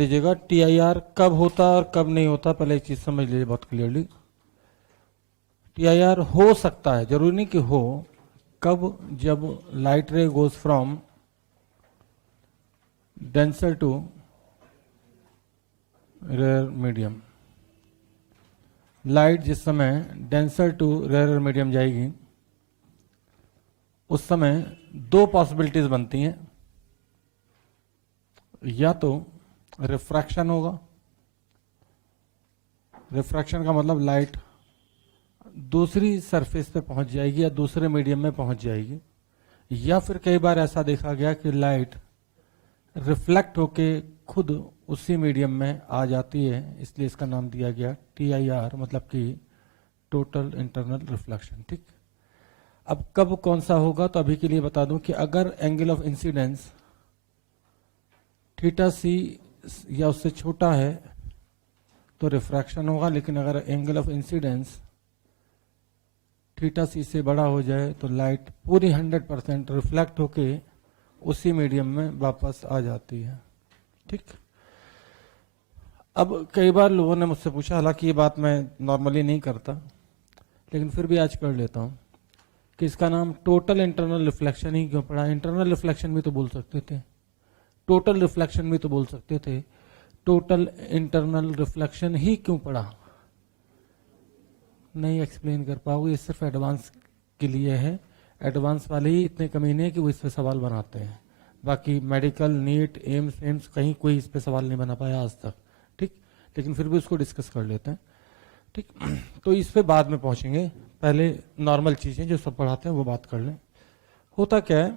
लीजिएगा TIR कब होता है और कब नहीं होता, पहले एक चीज समझ लीजिए बहुत क्लियरली। TIR हो सकता है, जरूरी नहीं कि हो। कब? जब light ray goes from denser to rare medium. Light जिस समय डेंसर टू रेयर मीडियम जाएगी उस समय दो पॉसिबिलिटीज बनती हैं। या तो रिफ्रैक्शन होगा, रिफ्रैक्शन का मतलब लाइट दूसरी सरफेस पे पहुंच जाएगी या दूसरे मीडियम में पहुंच जाएगी, या फिर कई बार ऐसा देखा गया कि लाइट रिफ्लेक्ट होके खुद उसी मीडियम में आ जाती है, इसलिए इसका नाम दिया गया TIR, मतलब कि टोटल इंटरनल रिफ्लेक्शन। ठीक, अब कब कौन सा होगा तो अभी के लिए बता दूं कि अगर एंगल ऑफ इंसिडेंस θc या उससे छोटा है तो रिफ्रैक्शन होगा, लेकिन अगर एंगल ऑफ इंसिडेंस θc से बड़ा हो जाए तो लाइट पूरी 100% रिफ्लेक्ट होके उसी मीडियम में वापस आ जाती है। ठीक, अब कई बार लोगों ने मुझसे पूछा, हालांकि ये बात मैं नॉर्मली नहीं करता लेकिन फिर भी आज कर लेता हूं, कि इसका नाम टोटल इंटरनल रिफ्लेक्शन ही क्यों पड़ा। इंटरनल रिफ्लेक्शन भी तो बोल सकते थे, टोटल रिफ्लेक्शन भी तो बोल सकते थे, टोटल इंटरनल रिफ्लेक्शन ही क्यों पड़ा? नहीं एक्सप्लेन कर पाओगे, ये सिर्फ एडवांस के लिए है। एडवांस वाले ही इतने कमीने हैं कि वो इस पे सवाल बनाते हैं, बाकी मेडिकल, नीट, एम्स कहीं कोई इस पे सवाल नहीं बना पाया आज तक। ठीक, लेकिन फिर भी उसको डिस्कस कर लेते हैं। ठीक, तो इस पे बाद में पहुंचेंगे, पहले नॉर्मल चीजें जो सब पढ़ाते हैं वो बात कर लें। होता क्या है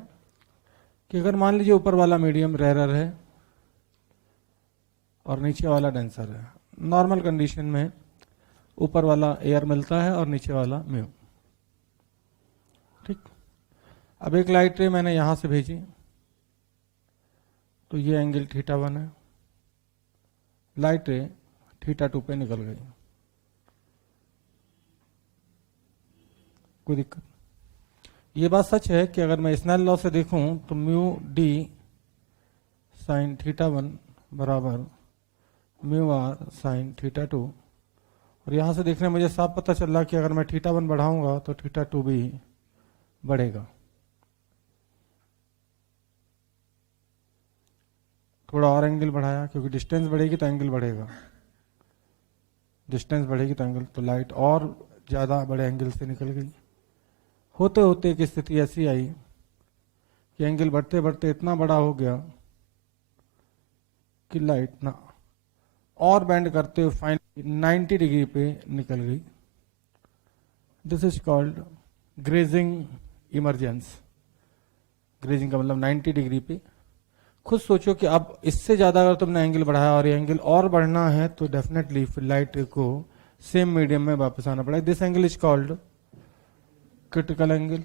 कि अगर मान लीजिए ऊपर वाला मीडियम रेयर है और नीचे वाला डेंसर है, नॉर्मल कंडीशन में ऊपर वाला एयर मिलता है और नीचे वाला म्यू। ठीक, अब एक लाइट रे मैंने यहां से भेजी तो ये एंगल θ1 है, लाइट रे θ2 पे निकल गई, कोई दिक्कत? ये बात सच है कि अगर मैं स्नेल लॉ से देखूं तो म्यू डी साइन θ1 बराबर म्यू आर साइन θ2, और यहां से देखने मुझे साफ पता चल रहा कि अगर मैं θ1 बढ़ाऊंगा तो θ2 भी बढ़ेगा। थोड़ा और एंगल बढ़ाया क्योंकि डिस्टेंस बढ़ेगी तो एंगल बढ़ेगा, डिस्टेंस बढ़ेगी तो एंगल, तो लाइट और ज्यादा बड़े एंगल से निकल गई। होते होते एक स्थिति ऐसी आई कि एंगल बढ़ते बढ़ते इतना बड़ा हो गया कि लाइट ना और बेंड करते हुए फाइनली 90 डिग्री पे निकल गई। This is called grazing emergence. Grazing का मतलब 90 डिग्री पे। खुद सोचो कि अब इससे ज्यादा अगर तुमने एंगल बढ़ाया और ये एंगल और बढ़ना है तो डेफिनेटली फिर लाइट को सेम मीडियम में वापस आना पड़ेगा। This angle is called critical angle.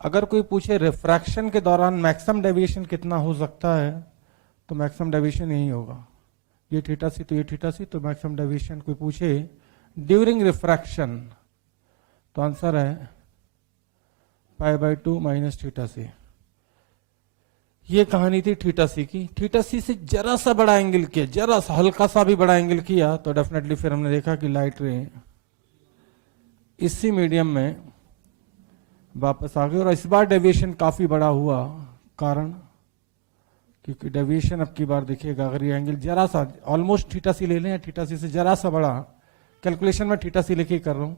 अगर कोई पूछे रिफ्रैक्शन के दौरान मैक्सिमम डेविएशन कितना हो सकता है तो मैक्सिमम डेविएशन यही होगा, ये θc तो ये θc, तो मैक्सिमम डेविएशन कोई पूछे ड्यूरिंग रिफ्रैक्शन तो आंसर है π/2 माइनस θc। ये कहानी थी θc की। θc से जरा सा बड़ा एंगल किया, जरा सा हल्का सा भी बड़ा एंगल किया तो डेफिनेटली फिर हमने देखा कि लाइट रे इसी मीडियम में वापस आ गई, और इस बार डेविएशन काफी बड़ा हुआ। कारण क्योंकि डेविएशन अब की बार देखिएगा, अगर ये एंगल जरा सा ऑलमोस्ट θc ले लें, θc से जरा सा बड़ा, कैलकुलेशन में θc लेके कर रहा हूं,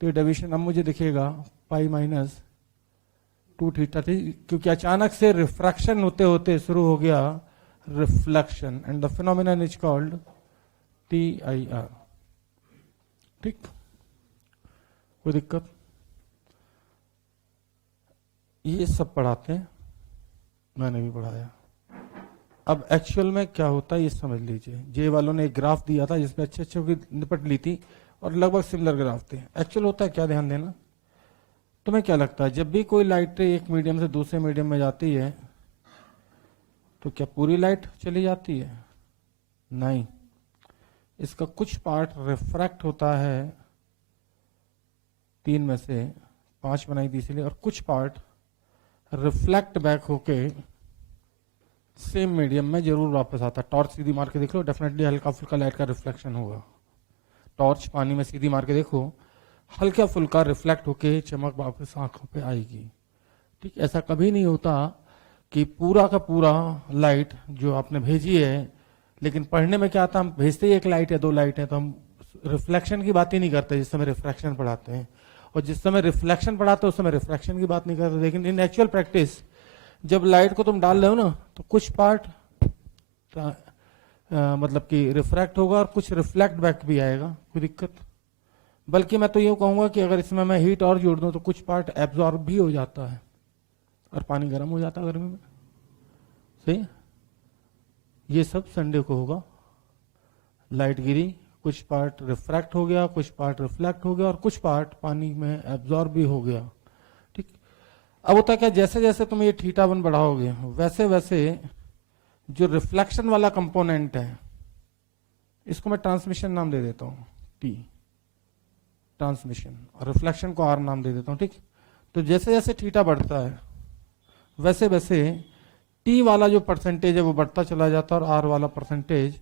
तो ये डेविएशन अब मुझे दिखेगा π-2 θ थी, क्योंकि अचानक से रिफ्रैक्शन होते होते शुरू हो गया reflection, and the phenomenon is called TIR। ठीक, कोई दिक्कत? ये सब पढ़ाते हैं, मैंने भी पढ़ाया। अब एक्चुअल में क्या होता है ये समझ लीजिए। जे वालों ने एक ग्राफ दिया था जिसमें अच्छे अच्छे की निपट ली थी और लगभग सिमिलर ग्राफ थे। एक्चुअल होता है क्या, ध्यान देना। तुम्हें क्या लगता है जब भी कोई लाइट एक मीडियम से दूसरे मीडियम में जाती है तो क्या पूरी लाइट चली जाती है? नहीं, इसका कुछ पार्ट रिफ्रैक्ट होता है, 3 में से 5 बनाई थी इसलिए, और कुछ पार्ट रिफ्लेक्ट बैक होके सेम मीडियम में जरूर वापस आता है। टॉर्च सीधी मार के देख लो, डेफिनेटली हल्का फुल्का लाइट का रिफ्लेक्शन होगा। टॉर्च पानी में सीधी मार के देखो, हल्का फुल्का रिफ्लेक्ट होके चमक वापस आंखों पे आएगी। ठीक, ऐसा कभी नहीं होता कि पूरा का पूरा लाइट जो आपने भेजी है, लेकिन पढ़ने में क्या आता है, हम भेजते ही एक लाइट है, दो लाइट है, तो हम रिफ्लेक्शन की बात ही नहीं करते जिस समय रिफ्रैक्शन पढ़ाते हैं, और जिस समय रिफ्लेक्शन पढ़ाते हैं उस समय रिफ्रैक्शन की बात नहीं करते। लेकिन इन एक्चुअल प्रैक्टिस जब लाइट को तुम डाल रहे हो ना, तो कुछ पार्ट मतलब कि रिफ्रैक्ट होगा और कुछ रिफ्लेक्ट बैक भी आएगा, कोई दिक्कत। बल्कि मैं तो यूं कहूंगा कि अगर इसमें मैं हीट और जोड़ दूं तो कुछ पार्ट एब्जॉर्ब भी हो जाता है और पानी गर्म हो जाता है गर्मी में। सही, ये सब संडे को होगा। लाइट गिरी, कुछ पार्ट रिफ्रैक्ट हो गया, कुछ पार्ट रिफ्लेक्ट हो गया और कुछ पार्ट पानी में एब्जॉर्ब भी हो गया। ठीक, अब होता क्या, जैसे जैसे तुम ये θ1 बढ़ाओगे वैसे वैसे जो रिफ्लेक्शन वाला कंपोनेंट है, इसको मैं ट्रांसमिशन नाम दे देता हूं, T ट्रांसमिशन, और रिफ्लेक्शन को R नाम दे देता हूं। ठीक, तो जैसे जैसे θ बढ़ता है वैसे वैसे T वाला जो परसेंटेज है वो बढ़ता चला जाता है और R वाला परसेंटेज,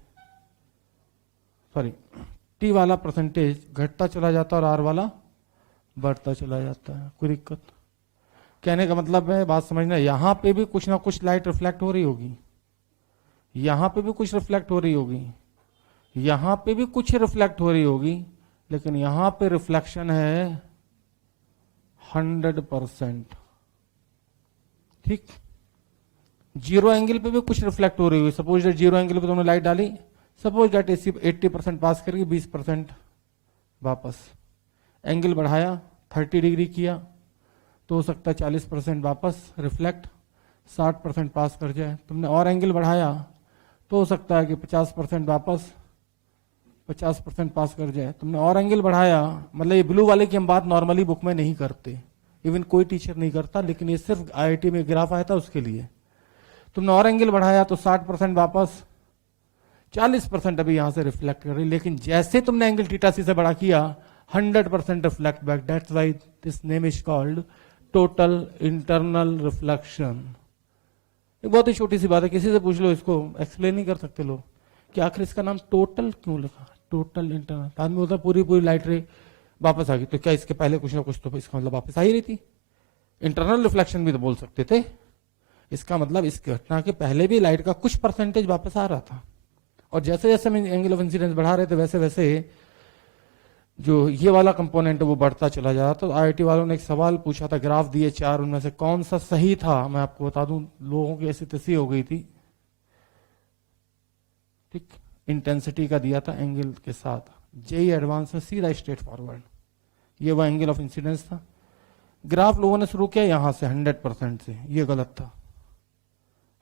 सॉरी, T वाला परसेंटेज घटता चला जाता है और R वाला बढ़ता चला जाता है। कोई दिक्कत? कहने का मतलब है, बात समझना, यहां पे भी कुछ ना कुछ लाइट रिफ्लेक्ट हो रही होगी, यहां पे भी कुछ रिफ्लेक्ट हो रही होगी, यहां पे भी कुछ रिफ्लेक्ट हो रही होगी, लेकिन यहां पे रिफ्लेक्शन है 100%। ठीक, जीरो एंगल पे भी कुछ रिफ्लेक्ट हो रही होगी। सपोज दैट जीरो एंगल पे तुमने लाइट डाली, सपोज दैट 80% पास करके 20% वापस, एंगल बढ़ाया 30 डिग्री किया तो हो सकता है 40% वापस रिफ्लेक्ट, 60% पास कर जाए। तुमने और एंगल बढ़ाया तो हो सकता है कि 50% वापस, 50% पास कर जाए। तुमने और एंगल बढ़ाया, मतलब ये ब्लू वाले की हम बात नॉर्मली बुक में नहीं करते, इवन कोई टीचर नहीं करता, लेकिन ये सिर्फ IIT में ग्राफ आया था उसके लिए। तुमने और एंगल बढ़ाया तो 60% वापस, 40% अभी यहां से रिफ्लेक्ट कर रही, लेकिन जैसे तुमने एंगल θc से बड़ा किया 100% reflect back. That's why this name is called total internal reflection. एक बहुत ही छोटी सी बात है, किसी से पूछ लो, इसको एक्सप्लेन नहीं कर सकते लोग कि आखिर इसका नाम टोटल क्यों लिखा, टोटल इंटरनल। आदमी बोलता पूरी पूरी लाइट रे वापस आ गई, तो क्या इसके पहले कुछ ना कुछ तो इसका मतलब वापस आ ही रही थी। इंटरनल रिफ्लेक्शन भी तो बोल सकते थे, इसका मतलब इस घटना के पहले भी लाइट का कुछ परसेंटेज वापस आ रहा था, और जैसे जैसे हम एंगल ऑफ इंसिडेंस बढ़ा रहे थे वैसे वैसे जो ये वाला कंपोनेंट है वो बढ़ता चला जा रहा। तो IIT वालों ने एक सवाल पूछा था, ग्राफ दिए 4, उनमें से कौन सा सही था, मैं आपको बता दूं, लोगों की ऐसी तैसी हो गई थी। ठीक, इंटेंसिटी का दिया था एंगल के साथ, JEE एडवांस में सीधा स्ट्रेट फॉरवर्ड, ये वह एंगल ऑफ इंसिडेंस था। ग्राफ लोगों ने शुरू किया यहां से 100% से, ये गलत था।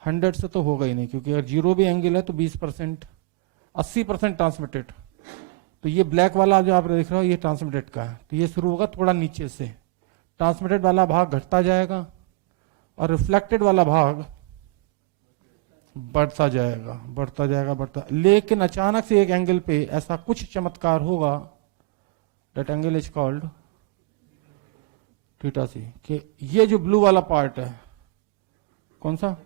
100 से तो होगा ही नहीं, क्योंकि अगर जीरो भी एंगल है तो 20%, 80% ट्रांसमिटेड। तो ये ब्लैक वाला जो आप देख रहे हो ये ट्रांसमिटेड का है, तो ये शुरू होगा थोड़ा नीचे से, ट्रांसमिटेड वाला भाग घटता जाएगा और रिफ्लेक्टेड वाला भाग बढ़ता जाएगा, बढ़ता जाएगा, बढ़ता। लेकिन अचानक से एक एंगल पे ऐसा कुछ चमत्कार होगा, that angle is called θc, कि ये जो ब्लू वाला पार्ट है, कौन सा,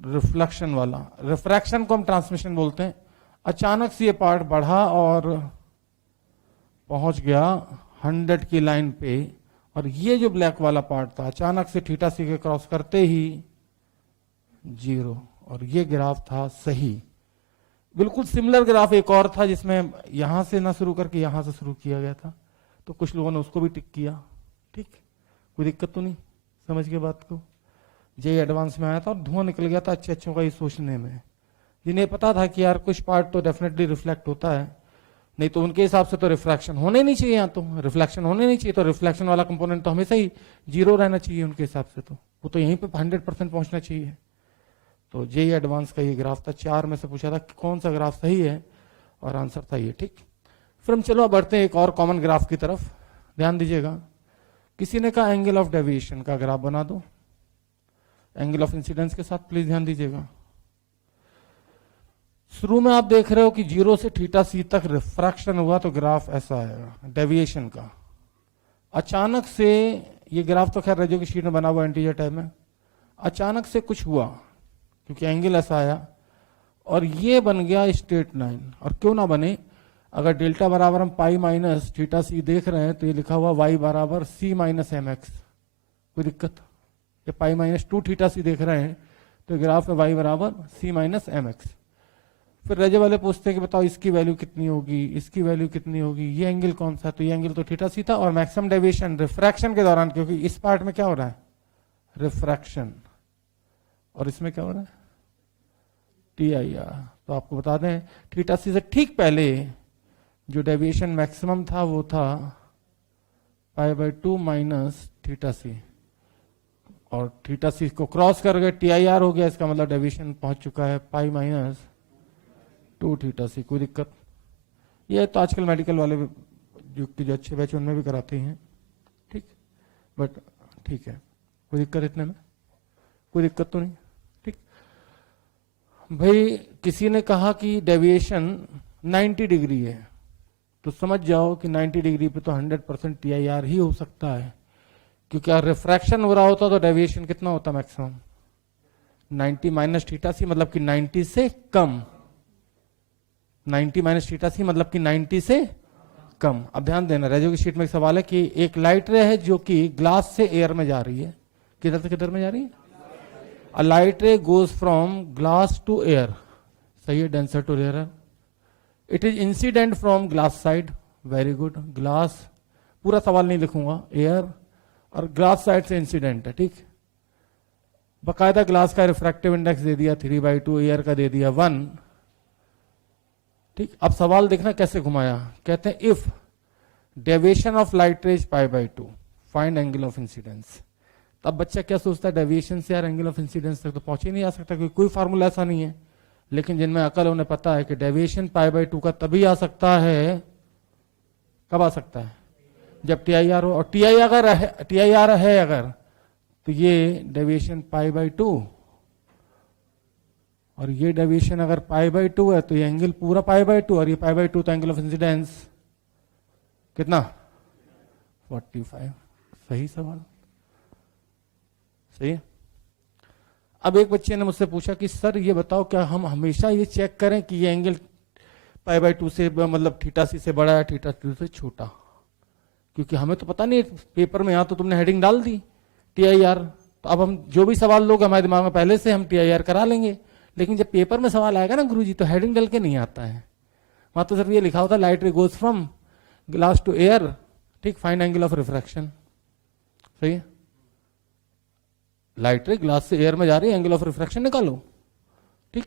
रिफ्लेक्शन वाला, रिफ्रैक्शन को हम ट्रांसमिशन बोलते हैं, अचानक से ये पार्ट बढ़ा और पहुंच गया 100 की लाइन पे, और ये जो ब्लैक वाला पार्ट था अचानक से θc के क्रॉस करते ही 0, और ये ग्राफ था सही। बिल्कुल सिमिलर ग्राफ एक और था जिसमें यहां से ना शुरू करके यहां से शुरू किया गया था, तो कुछ लोगों ने उसको भी टिक किया। ठीक, कोई दिक्कत तो नहीं, समझ के बात को। JEE एडवांस में आया था और धुआं निकल गया था अच्छे अच्छों का ये सोचने में, जिन्हें पता था कि यार कुछ पार्ट तो डेफिनेटली रिफ्लेक्ट होता है, नहीं तो उनके हिसाब से तो रिफ्रैक्शन होने नहीं चाहिए, यहाँ तो रिफ्लेक्शन होने नहीं चाहिए, तो रिफ्लेक्शन वाला कंपोनेंट तो हमेशा ही 0 रहना चाहिए उनके हिसाब से, तो वो तो यहीं पे 100% पहुंचना चाहिए। तो JEE एडवांस का ये ग्राफ था, 4 में से पूछा था कि कौन सा ग्राफ सही है, और आंसर था ये। ठीक, फिर हम चलो बढ़ते हैं एक और कॉमन ग्राफ की तरफ, ध्यान दीजिएगा। किसी ने कहा एंगल ऑफ डेविएशन का ग्राफ बना दो, एंगल ऑफ इंसिडेंस के साथ, प्लीज ध्यान दीजिएगा। शुरू में आप देख रहे हो कि 0 से θc तक रिफ्रैक्शन हुआ, तो ग्राफ ऐसा आएगा डेविएशन का। अचानक से ये ग्राफ तो खैर रेडियो की शीट में बना हुआ इंटीजर टाइप में, अचानक से कुछ हुआ, क्योंकि एंगल ऐसा आया, और ये बन गया स्ट्रेट लाइन। और क्यों ना बने, अगर डेल्टा बराबर हम पाई माइनस थीटा सी देख रहे हैं तो ये लिखा हुआ वाई बराबर सी माइनस एम एक्स, कोई दिक्कत? ये पाई माइनस 2 थीटा सी देख रहे हैं तो ग्राफ में वाई बराबर सी माइनस एम एक्स। फिर रजे वाले पूछते हैं कि बताओ इसकी वैल्यू कितनी होगी, इसकी वैल्यू कितनी होगी, ये एंगल कौन सा? तो ये एंगल तो थीटा सी था, और मैक्सिमम डेविएशन रिफ्रैक्शन के दौरान, क्योंकि इस पार्ट में क्या हो रहा है, रिफ्रैक्शन, और इसमें क्या हो रहा है, टी आई आर। तो आपको बता दें थीटा सी से ठीक पहले जो डेविएशन मैक्सिमम था वो था pi by 2 minus theta C, और थीटा सी को क्रॉस कर गए टी आई आर हो गया, इसका मतलब डेविएशन पहुंच चुका है पाई माइनस 2 थीटा सी। कोई दिक्कत? ये तो आजकल मेडिकल वाले जो अच्छे बैच उनमें भी कराते हैं, ठीक, बट ठीक है, कोई दिक्कत इतने में? कोई दिक्कत तो नहीं, ठीक। भाई किसी ने कहा कि डेविएशन 90 डिग्री है, तो समझ जाओ कि 90 डिग्री पे तो 100% TIR ही हो सकता है, क्योंकि अगर रिफ्रैक्शन हो रहा होता तो डेविएशन कितना होता मैक्सिमम, 90 माइनस थीटा सी, मतलब कि 90 से कम, 90 माइनस थीटा सी मतलब कि 90 से कम। अब ध्यान देना, रेजो की शीट में एक सवाल है कि एक लाइट रे है जो कि ग्लास से एयर में जा रही है, किधर से किधर में जा रही है? A light ray goes from glass to air, सही है, denser to rare. It is incident from glass side, very good, glass, पूरा सवाल नहीं लिखूंगा, एयर और ग्लास साइड से इंसिडेंट है, ठीक। बकायदा ग्लास का रिफ्रैक्टिव इंडेक्स दे दिया 3/2, एयर का दे दिया 1, ठीक। अब सवाल देखना कैसे घुमाया, कहते हैं if deviation of light rays π/2 find angle of incidence. तब बच्चा क्या सोचता है, डेविएशन से यार एंगल ऑफ इंसिडेंस तक तो पहुंच ही नहीं आ सकता, क्योंकि कोई फार्मूला ऐसा नहीं है। लेकिन जिनमें अकल उन्हें पता है कि डेविएशन π/2 का तभी आ सकता है, कब आ सकता है, जब TIR हो, और TIR है अगर, तो ये डेविएशन π/2 और ये डेविएशन अगर π/2 है तो ये एंगल पूरा π/2, और ये π/2 तो एंगल ऑफ इंसिडेंस कितना, 45। सही सवाल, सही है। अब एक बच्चे ने मुझसे पूछा कि सर ये बताओ क्या हम हमेशा ये चेक करें कि ये एंगल π/2 से मतलब थीटा सी से बड़ा है थीटा सी से छोटा, क्योंकि हमें तो पता नहीं, पेपर में यहाँ तो तुमने हेडिंग डाल दी TIR, तो अब हम जो भी सवाल लोग हमारे दिमाग में पहले से हम TIR करा लेंगे, लेकिन जब पेपर में सवाल आएगा ना गुरुजी, तो हेडिंग डल के नहीं आता है, वहां तो सिर्फ ये लिखा होता है light ray goes from glass to air, ठीक, फाइंड एंगल ऑफ रिफ्रैक्शन, सही है। लाइट रे ग्लास से एयर में जा रही है, एंगल ऑफ रिफ्रैक्शन निकालो, ठीक।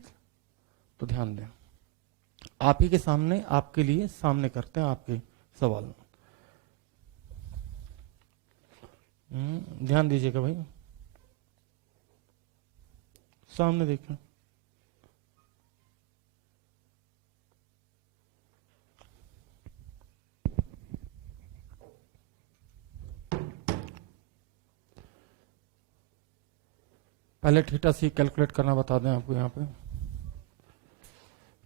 तो ध्यान दें, आप ही के सामने, आपके लिए सामने करते हैं आपके सवाल, ध्यान दीजिएगा भाई, सामने देखें। पहले थीटा सी कैलकुलेट करना बता दें आपको। यहाँ पे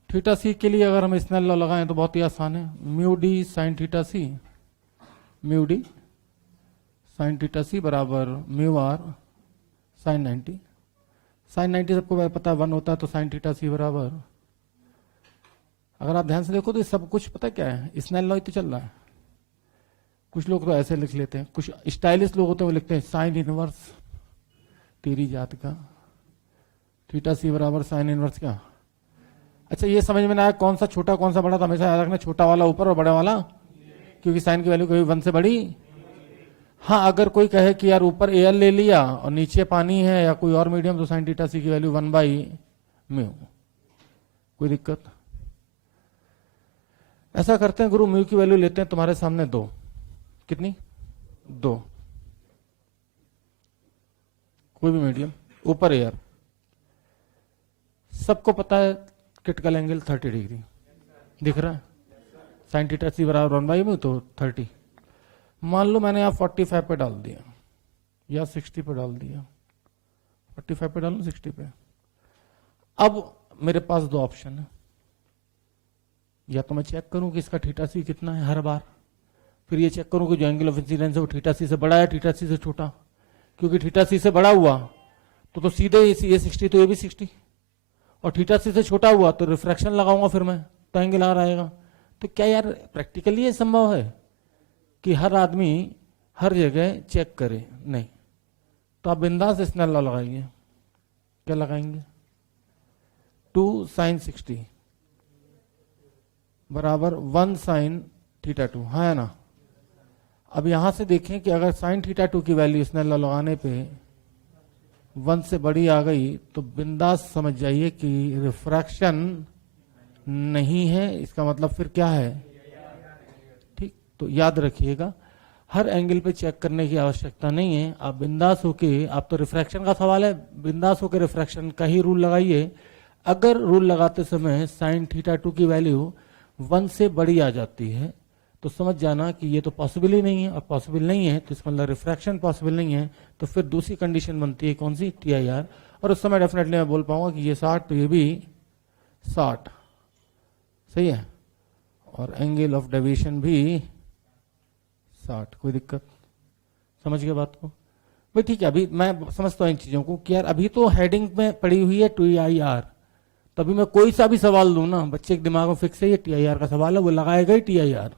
थीटा सी के लिए अगर हम स्नेल लॉ लगाएं तो बहुत ही आसान है, म्यू डी साइन थीटा सी, mu D sign theta c बराबर म्यू आर साइन 90। साइन 90 सबको पता है 1 होता है, तो साइन थीटा सी बराबर, अगर आप ध्यान से देखो तो सब कुछ पता क्या है, स्नेल लॉ ही तो चल रहा है। कुछ लोग तो ऐसे लिख लेते हैं, कुछ स्टाइलिश लोग होते हैं वो लिखते हैं साइन इनवर्स तेरी जात का थीटा सी बराबर साइन इनवर्स क्या। अच्छा ये समझ में ना आया कौन सा छोटा कौन सा बड़ा, तो हमेशा याद रखना छोटा वाला ऊपर और बड़ा वाला, क्योंकि साइन की वैल्यू कभी 1 से बड़ी। हाँ अगर कोई कहे कि यार ऊपर AL ले लिया और नीचे पानी है या कोई और मीडियम, तो साइन थीटा सी की वैल्यू 1/μ, कोई दिक्कत। ऐसा करते हैं गुरु, म्यू की वैल्यू लेते हैं तुम्हारे सामने 2, कितनी 2, कोई भी मीडियम, ऊपर एयर, सबको पता है क्रिटिकल एंगल 30 डिग्री दिख रहा है, साइन थीटा सी बराबर 1/μ, तो 30। मान लो मैंने यहाँ 45 पे डाल दिया या 60 पे डाल दिया, 45 पे डालू 60 पे। अब मेरे पास 2 ऑप्शन है, या तो मैं चेक करूं कि इसका थीटा सी कितना है हर बार, फिर ये चेक करूं कि जो एंगल ऑफ इंसिडेंस है वो थीटा सी से बड़ा है थीटा सी से छोटा, क्योंकि थीटा सी से बड़ा हुआ तो सीधे ये 60 तो ये भी 60, और थीटा सी से छोटा हुआ तो रिफ्रैक्शन लगाऊंगा फिर मैं, तो एंगल आर आएगा। तो क्या यार प्रैक्टिकली ये संभव है कि हर आदमी हर जगह चेक करे? नहीं। तो आप बिंदास स्नेल लॉ लगाइए। क्या लगाएंगे? 2 sin 60 बराबर 1 sin थीटा 2, है ना? अब यहां से देखें कि अगर साइन थीटा 2 की वैल्यू स्नेल लॉ लगाने पे 1 से बड़ी आ गई तो बिंदास समझ जाइए कि रिफ्रैक्शन नहीं है। इसका मतलब फिर क्या है? ठीक, तो याद रखिएगा हर एंगल पे चेक करने की आवश्यकता नहीं है। आप बिंदास होके, आप तो रिफ्रैक्शन का सवाल है, बिंदास होकर रिफ्रैक्शन का ही रूल लगाइए। अगर रूल लगाते समय साइन थीटा 2 की वैल्यू 1 से बड़ी आ जाती है तो समझ जाना कि ये तो पॉसिबल ही नहीं है, और पॉसिबल नहीं है तो इसका मतलब रिफ्रैक्शन पॉसिबल नहीं है। तो फिर दूसरी कंडीशन बनती है कौन सी? TIR। और उस समय डेफिनेटली मैं बोल पाऊंगा कि ये 60 तो ये भी 60, सही है, और एंगल ऑफ डेविएशन भी 60। कोई दिक्कत? समझ गए बात को? भाई ठीक है, अभी मैं समझता हूँ इन चीजों को कि यार अभी तो हेडिंग में पड़ी हुई है TIR, तभी मैं कोई सा भी सवाल दूं ना, बच्चे के दिमाग में फिक्स है ये TIR का सवाल है, वो लगाएगा ही TIR,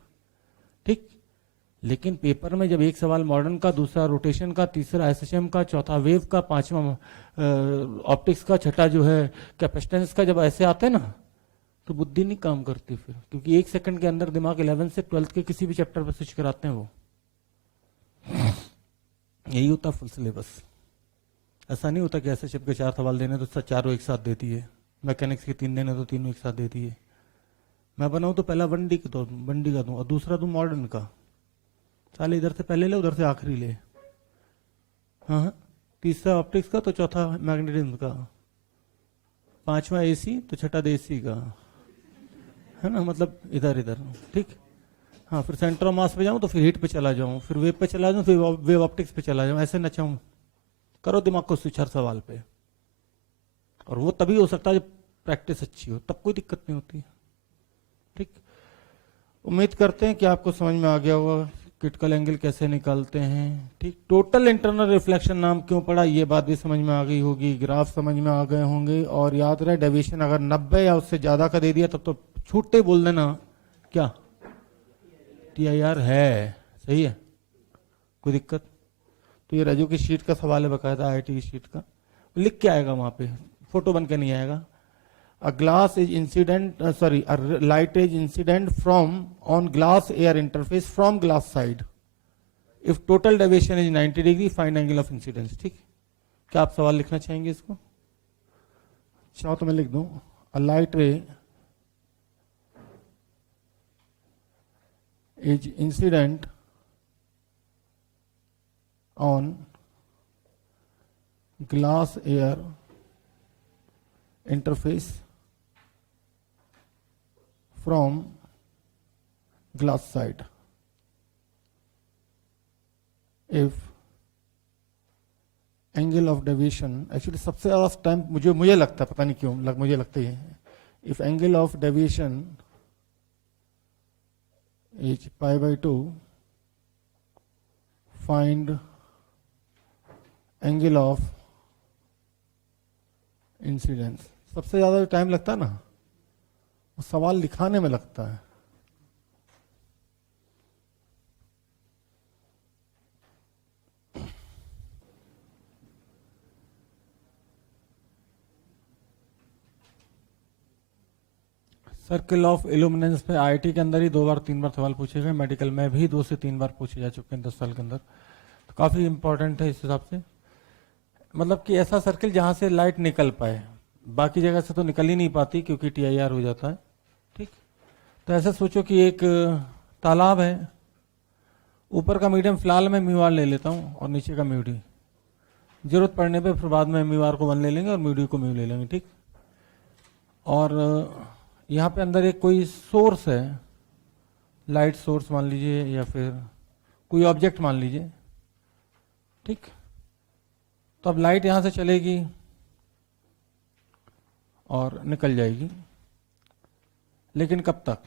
ठीक। लेकिन पेपर में जब एक सवाल मॉडर्न का, दूसरा रोटेशन का, तीसरा SHM का, चौथा वेव का, पांचवा ऑप्टिक्स का, छठा जो है कैपेसिटेंस का, जब ऐसे आते हैं ना तो बुद्धि नहीं काम करती फिर, क्योंकि एक सेकंड के अंदर दिमाग 11 से 12 के किसी भी चैप्टर पर स्विच कराते हैं वो। यही होता फुल सिलेबस। ऐसा नहीं होता कि SHM के 4 सवाल देने तो चारों एक साथ देती है, मैकेनिक्स के 3 देने तो तीनों एक साथ देती है। मैं बनाऊं तो पहला 1D का दूं और दूसरा दूं मॉडर्न का, साले इधर से पहले ले उधर से आखिरी ले। हाँ, तीसरा ऑप्टिक्स का तो चौथा मैग्नेटिज्म का, पांचवा AC तो छठा देसी का, है ना, मतलब इधर इधर, ठीक। हाँ, फिर सेंटर ऑफ मास पे जाऊं तो फिर हीट पे चला जाऊं, फिर वेव पे चला जाऊं, फिर वेव ऑप्टिक्स पे चला जाऊं, ऐसे नचाऊं। करो दिमाग को स्विच हर सवाल पे, और वो तभी हो सकता है जब प्रैक्टिस अच्छी हो, तब कोई दिक्कत नहीं होती, ठीक। उम्मीद करते हैं कि आपको समझ में आ गया होगा क्रिटिकल एंगल कैसे निकालते हैं, ठीक। टोटल इंटरनल रिफ्लेक्शन नाम क्यों पड़ा ये बात भी समझ में आ गई होगी, ग्राफ समझ में आ गए होंगे, और याद रहे डेविएशन अगर 90 या उससे ज्यादा का दे दिया तब तो छूटते बोल देना क्या TIR है, सही है, कोई दिक्कत? तो ये रजू की शीट का सवाल है, बकायदा IIT की शीट का, लिख के आएगा वहां पे, फोटो बन के नहीं आएगा। A glass is incident, a light is incident from on glass air interface from glass side. If total deviation is 90 degree, find angle of incidence, ठीक। क्या आप सवाल लिखना चाहेंगे इसको? चाहो तो मैं लिख दूं, a light ray is incident on glass air interface from glass side if angle of deviation, actually सबसे ज्यादा टाइम मुझे लगता है, पता नहीं क्यों मुझे लगता है, if angle of deviation is π/2, find angle of incidence। सबसे ज्यादा जो टाइम लगता है ना वो सवाल लिखाने में लगता है। सर्किल ऑफ इल्यूमिनेंस पे IIT के अंदर ही 2 बार 3 बार सवाल पूछे गए, मेडिकल में भी 2 से 3 बार पूछे जा चुके हैं 10 साल के अंदर, तो काफी इंपॉर्टेंट है इस हिसाब से। मतलब कि ऐसा सर्किल जहां से लाइट निकल पाए, बाकी जगह से तो निकल ही नहीं पाती क्योंकि TIR हो जाता है, ठीक। तो ऐसा सोचो कि एक तालाब है, ऊपर का मीडियम फिलहाल मैं म्यू आर ले लेता हूँ और नीचे का म्यू डी, जरूरत पड़ने पे फिर बाद में म्यू आर को 1 ले लेंगे और म्यू डी को म्यू ले लेंगे, ठीक। और यहाँ पे अंदर एक कोई सोर्स है, लाइट सोर्स मान लीजिए या फिर कोई ऑब्जेक्ट मान लीजिए, ठीक। तो अब लाइट यहां से चलेगी और निकल जाएगी, लेकिन कब तक?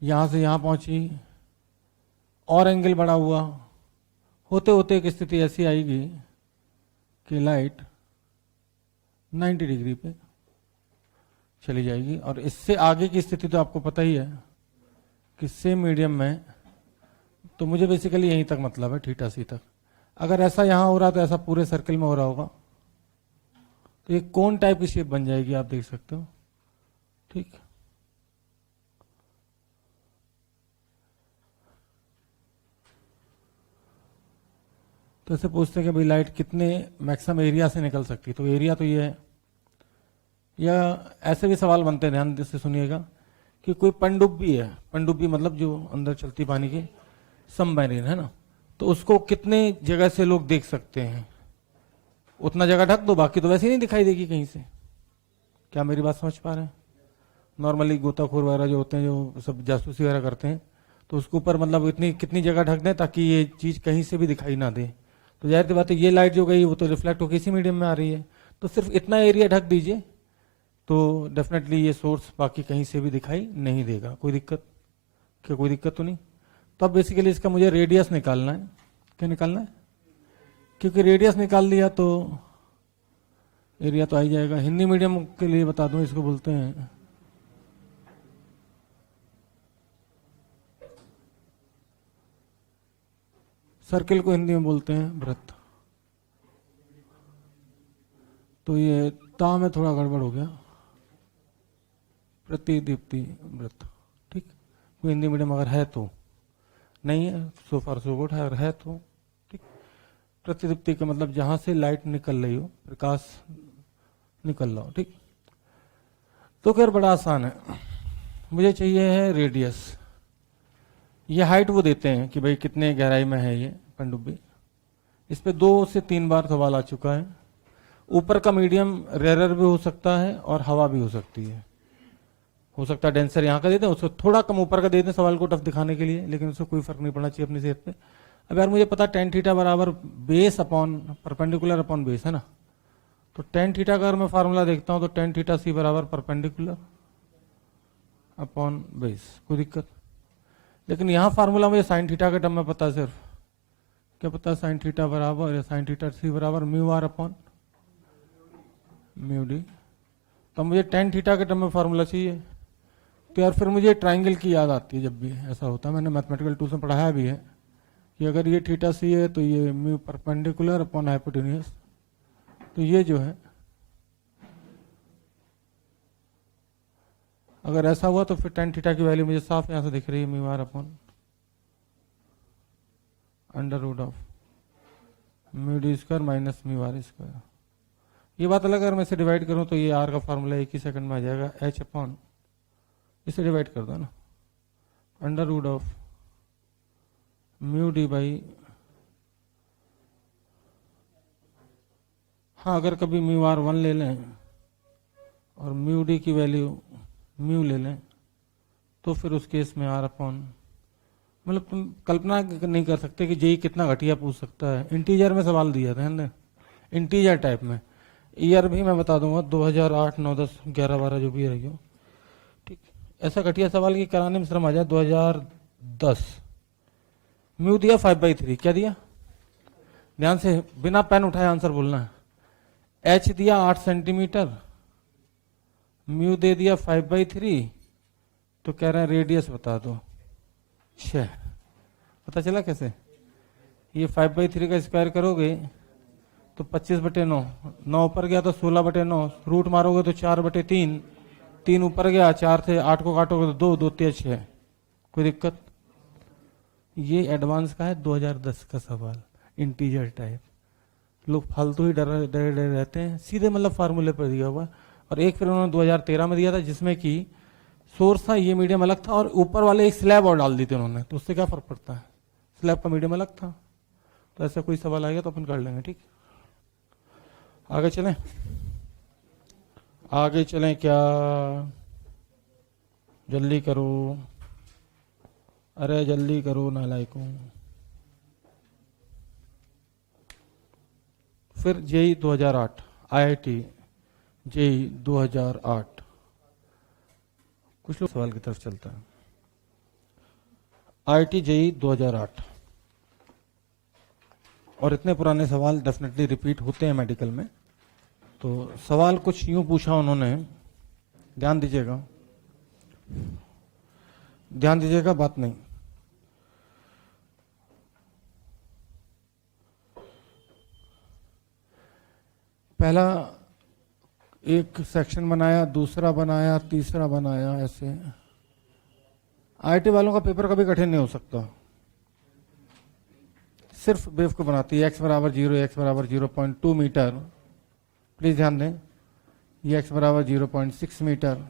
यहां से यहां पहुंची और एंगल बढ़ा हुआ, होते होते एक स्थिति ऐसी आएगी कि लाइट 90 डिग्री पे चली जाएगी। और इससे आगे की स्थिति तो आपको पता ही है कि सेम मीडियम में, तो मुझे बेसिकली यहीं तक मतलब है, थीटा सी तक। अगर ऐसा यहाँ हो रहा तो ऐसा पूरे सर्किल में हो रहा होगा, तो एक कोन टाइप की शेप बन जाएगी, आप देख सकते हो। ठीक, तो ऐसे पूछते हैं कि भाई लाइट कितने मैक्सिमम एरिया से निकल सकती है, तो एरिया तो ये है। या ऐसे भी सवाल बनते हैं, ध्यान से सुनिएगा, कि कोई पनडुब्बी है, पनडुब्बी मतलब जो अंदर चलती पानी की, सबमरीन है ना, तो उसको कितने जगह से लोग देख सकते हैं, उतना जगह ढक दो, बाकी तो वैसे ही नहीं दिखाई देगी कहीं से। क्या मेरी बात समझ पा रहे हैं? नॉर्मली गोताखोर वगैरह जो होते हैं, जो सब जासूसी वगैरह करते हैं, तो उसके ऊपर मतलब इतनी कितनी जगह ढक दें ताकि ये चीज कहीं से भी दिखाई ना दे। तो जाहिर सी बात है, ये लाइट जो गई वो तो रिफ्लेक्ट होकर इसी मीडियम में आ रही है, तो सिर्फ इतना एरिया ढक दीजिए तो डेफिनेटली ये सोर्स बाकी कहीं से भी दिखाई नहीं देगा। कोई दिक्कत? क्या कोई दिक्कत तो नहीं? तो अब बेसिकली इसका मुझे रेडियस निकालना है। क्या निकालना है? क्योंकि रेडियस निकाल दिया तो एरिया तो आ ही जाएगा। हिंदी मीडियम के लिए बता दूं, इसको बोलते हैं सर्किल, को हिंदी में बोलते हैं वृत्त। तो ये ता में थोड़ा गड़बड़ हो गया, प्रतिदीप्ति वृत्त। ठीक, कोई हिंदी मीडियम अगर है तो, नहीं है सो फार सो गुड, अगर है तो ठीक। प्रतिदीप्ति का मतलब जहां से लाइट निकल रही हो, प्रकाश निकल रहा हो। ठीक, तो खैर बड़ा आसान है। मुझे चाहिए है रेडियस। ये हाइट वो देते हैं कि भाई कितने गहराई में है ये पनडुब्बी। इस पे 2 से 3 बार सवाल आ चुका है। ऊपर का मीडियम रेयर भी हो सकता है और हवा भी हो सकती है। हो सकता है डेंसर यहाँ का देते हैं, उसको थोड़ा कम ऊपर का देते हैं सवाल को टफ दिखाने के लिए, लेकिन उससे कोई फर्क नहीं पड़ना चाहिए अपनी सेहत पे। अब यार मुझे पता टेन थीटा बराबर base upon perpendicular upon base है ना, तो टेन थीटा का अगर मैं फार्मूला देखता हूँ तो टेन थीटा सी बराबर परपेंडिकुलर अपॉन बेस। कोई दिक्कत? लेकिन यहाँ फार्मूला मुझे साइन थीटा के टर्म में पता है सिर्फ। क्या पता है? साइन थीटा बराबर या साइन थीटा सी बराबर mu r upon mu d. तो मुझे टेन थीटा के टर्म में फार्मूला चाहिए। तो यार फिर मुझे ट्राइंगल की याद आती है जब भी ऐसा होता है, मैंने मैथमेटिकल टूल्स में पढ़ाया भी है कि अगर ये थीटा सी है तो ये म्यू परपेंडिकुलर अपॉन हाइपोटेन्यूस। तो ये जो है अगर ऐसा हुआ तो फिर टेन थीटा की वैल्यू मुझे साफ यहां से दिख रही है, mu r upon under root of mu d square minus mu r square. ये बात अलग, अगर मैं इसे डिवाइड करूं तो ये आर का फार्मूला एक ही सेकंड में आ जाएगा, एच अपॉन, इसे डिवाइड कर दो ना, under root of mu d by, हाँ अगर कभी म्यू आर 1 ले लें और म्यू डी की वैल्यू म्यू ले लें तो फिर उस केस में आर अपॉन, मतलब तुम कल्पना नहीं कर सकते कि जेई कितना घटिया पूछ सकता है। इंटीजर में सवाल दिया था हमने, इंटीजर टाइप में। ईयर भी मैं बता दूंगा 2008, 9, 10, 11, 12 जो भी रही हो। ठीक, ऐसा घटिया सवाल की कराने में शर्म आ जाए। 2010 म्यू दिया 5/3, क्या दिया? ध्यान से बिना पेन उठाए आंसर बोलना है। एच दिया 8 सेंटीमीटर, म्यू दे दिया 5/3, तो कह रहे हैं रेडियस बता दो। पता चला कैसे? ये 5/3 का स्क्वायर करोगे तो 25/9, 9 ऊपर गया तो 16/9, रूट मारोगे तो 4/3, 3 ऊपर गया, 4 से 8 को काटोगे तो 2, 2 3 6। कोई दिक्कत? ये एडवांस का है, 2010 का सवाल, इंटीजर टाइप। लोग फालतू ही डरे डरे रहते हैं, सीधे मतलब फार्मूले पर दिया हुआ। और एक फिर उन्होंने 2013 में दिया था जिसमें कि सोर्स था, ये मीडियम अलग था और ऊपर वाले एक स्लैब और डाल दी थी उन्होंने, तो उससे क्या फर्क पड़ता है, स्लैब का मीडियम अलग था। तो ऐसा कोई सवाल आएगा तो अपन कर लेंगे। ठीक, आगे चलें? आगे चलें क्या? जल्दी करो, अरे जल्दी करो नालायकों। फिर जेई 2008, आईआईटी जेई 2008। कुछ लोग सवाल की तरफ चलता है। आईआईटी जेई 2008, और इतने पुराने सवाल डेफिनेटली रिपीट होते हैं मेडिकल में। तो सवाल कुछ यूं पूछा उन्होंने ध्यान दीजिएगा, ध्यान दीजिएगा, बात नहीं। पहला एक सेक्शन बनाया, दूसरा बनाया, तीसरा बनाया, ऐसे। आईटी वालों का पेपर कभी कठिन नहीं हो सकता, सिर्फ बेवकूफ बनाती है। x बराबर 0, x बराबर 0.2 मीटर, प्लीज ध्यान दें, ये x बराबर 0.6 मीटर।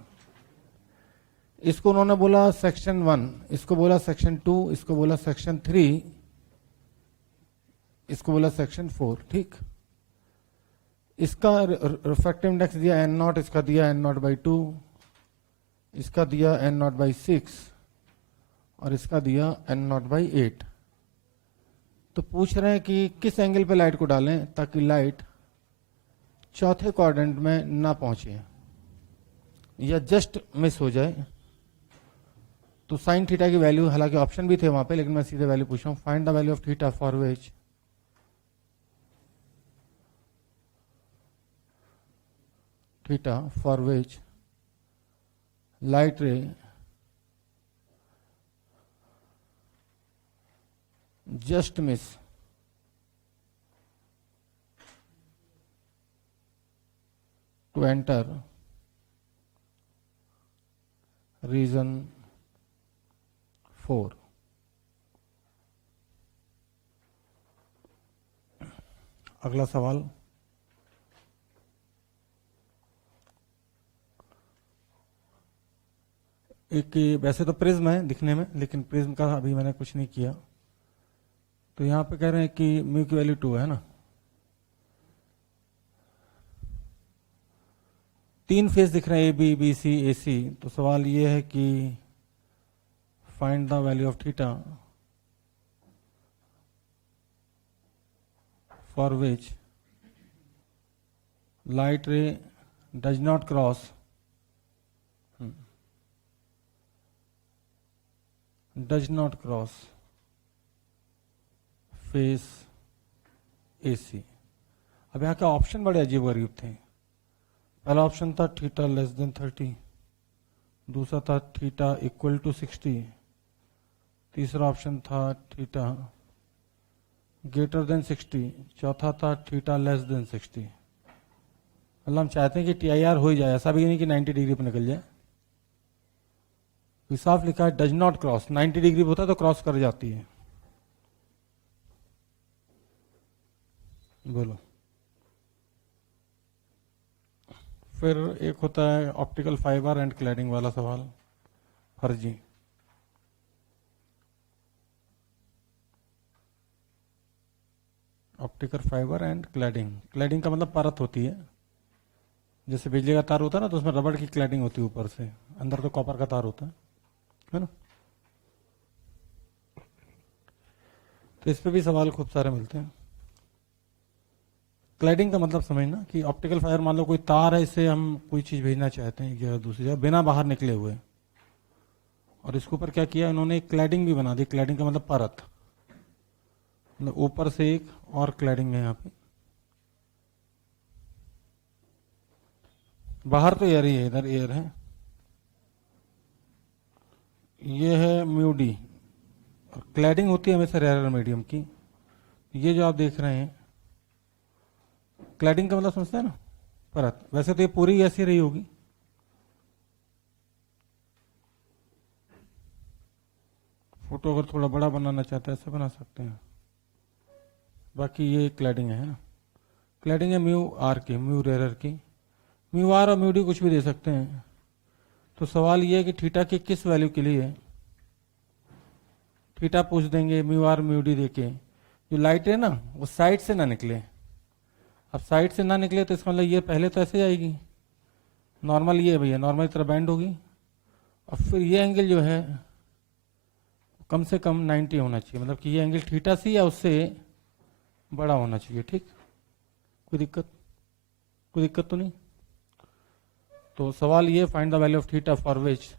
इसको उन्होंने बोला सेक्शन 1, इसको बोला सेक्शन 2, इसको बोला सेक्शन 3, इसको बोला सेक्शन 4, ठीक। इसका रिफ्रैक्टिव इंडेक्स दिया n0, इसका दिया n0/2, इसका दिया n0/6 और इसका दिया n0/8। तो पूछ रहे हैं कि किस एंगल पे लाइट को डालें ताकि लाइट चौथे क्वाड्रेंट में ना पहुंचे या जस्ट मिस हो जाए। तो साइन थीटा की वैल्यू, हालांकि ऑप्शन भी थे वहां पे, लेकिन मैं सीधे वैल्यू पूछ रहा हूं। Find the value of theta for which light रे just miss to enter region 4। अगला सवाल, एक वैसे तो प्रिज्म है दिखने में, लेकिन प्रिज्म का अभी मैंने कुछ नहीं किया। तो यहां पे कह रहे हैं कि म्यू की वैल्यू 2 है ना, 3 फेस दिख रहे हैं, ए बी, बी सी, ए सी। तो सवाल ये है कि find the value of theta for which light रे does not cross face AC। अब यहाँ के ऑप्शन बड़े अजीब गरीब थे। पहला ऑप्शन था थीटा लेस देन 30, दूसरा था थीटा इक्वल टू 60, तीसरा ऑप्शन था थीटा ग्रेटर देन 60, चौथा था थीटा लेस देन 60। मतलब हम चाहते हैं कि TIR हो ही जाए, ऐसा भी नहीं कि 90 डिग्री पर निकल जाए। साफ लिखा है डज नॉट क्रॉस, 90 डिग्री होता है तो क्रॉस कर जाती है। बोलो। फिर एक होता है ऑप्टिकल फाइबर एंड क्लैडिंग वाला सवाल, फर्जी। Optical fibre and cladding, cladding का मतलब परत होती है, जैसे बिजली का तार होता है ना, तो उसमें रबड़ की क्लैडिंग होती है ऊपर से, अंदर तो कॉपर का तार होता है ना। तो इस पे भी सवाल खूब सारे मिलते हैं। क्लैडिंग का मतलब समझना कि ऑप्टिकल फाइबर, मान लो कोई तार है, इससे हम कोई चीज भेजना चाहते हैं एक जगह दूसरी जगह बिना बाहर निकले हुए, और इसके ऊपर क्या किया इन्होंने, क्लैडिंग भी बना दी। क्लैडिंग का मतलब परत, मतलब ऊपर से एक और क्लैडिंग है यहाँ पे। बाहर तो एयर ही है, इधर एयर है। ये है म्यू डी, क्लैडिंग होती है हमेशा रेयर मीडियम की। ये जो आप देख रहे हैं, क्लैडिंग का मतलब समझते हैं ना, परत। वैसे तो ये पूरी ऐसी रही होगी, फोटो अगर थोड़ा बड़ा बनाना चाहते हैं ऐसे बना सकते हैं। बाकी ये क्लैडिंग है ना, क्लैडिंग है म्यू आर की, म्यू रेयर की। म्यू आर और म्यू डी कुछ भी दे सकते हैं। तो सवाल ये है कि थीटा की किस वैल्यू के लिए थीटा पूछ देंगे, म्यू आर म्यू डी देके जो लाइट है ना वो साइड से ना निकले। अब साइड से ना निकले तो इसका मतलब ये पहले तो ऐसे जाएगी, नॉर्मल ये भैया नॉर्मल तरह बैंड होगी, और फिर ये एंगल जो है कम से कम 90 होना चाहिए, मतलब कि ये एंगल थीटा सी या उससे बड़ा होना चाहिए, ठीक। कोई दिक्कत तो नहीं। तो सवाल ये, find the value of theta for which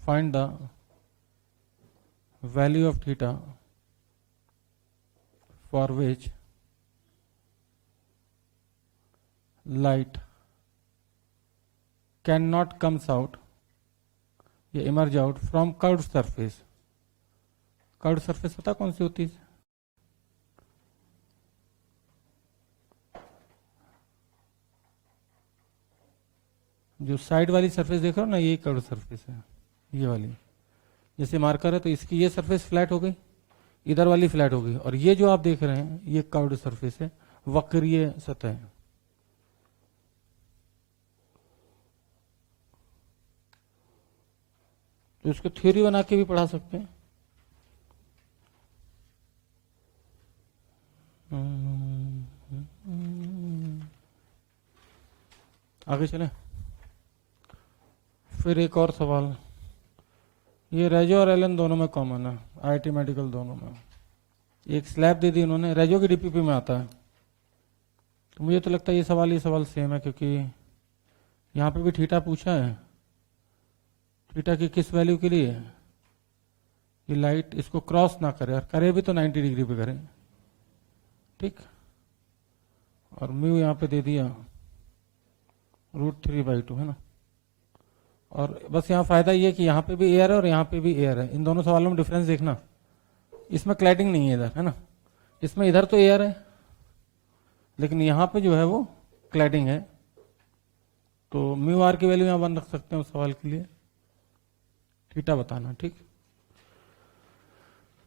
find the value of theta for which light can not comes out या emerge out from curved surface. Curved surface पता कौन सी होती है? जो साइड वाली सरफेस देख रहे हो ना, ये कर्व्ड सरफेस है, ये वाली। जैसे मार्कर है तो इसकी ये सरफेस फ्लैट हो गई, इधर वाली फ्लैट हो गई, और ये जो आप देख रहे हैं ये कर्व्ड सरफेस है, वक्रीय सतह है। तो इसको थ्योरी बना के भी पढ़ा सकते हैं। आगे चले। फिर एक और सवाल, ये रेजो और एलन दोनों में कॉमन है, आईआईटी मेडिकल दोनों में। एक स्लैब दे दी उन्होंने, रेजो की डीपीपी में आता है। तो मुझे तो लगता है ये सवाल सेम है, क्योंकि यहाँ पे भी थीटा पूछा है। थीटा की किस वैल्यू के लिए? ये लाइट इसको क्रॉस ना करे, और करे भी तो 90 डिग्री पे करे, ठीक। और म्यू यहाँ पे दे दिया √3/2 है ना। और बस यहाँ फायदा ये कि यहाँ पे भी एयर है और यहाँ पे भी एयर है। इन दोनों सवालों में डिफरेंस देखना, इसमें क्लैडिंग नहीं है इधर, है ना। इसमें इधर तो एयर है, लेकिन यहाँ पे जो है वो क्लैडिंग है। तो म्यू आर की वैल्यू यहाँ 1 रख सकते हैं उस सवाल के लिए। थीटा बताना, ठीक।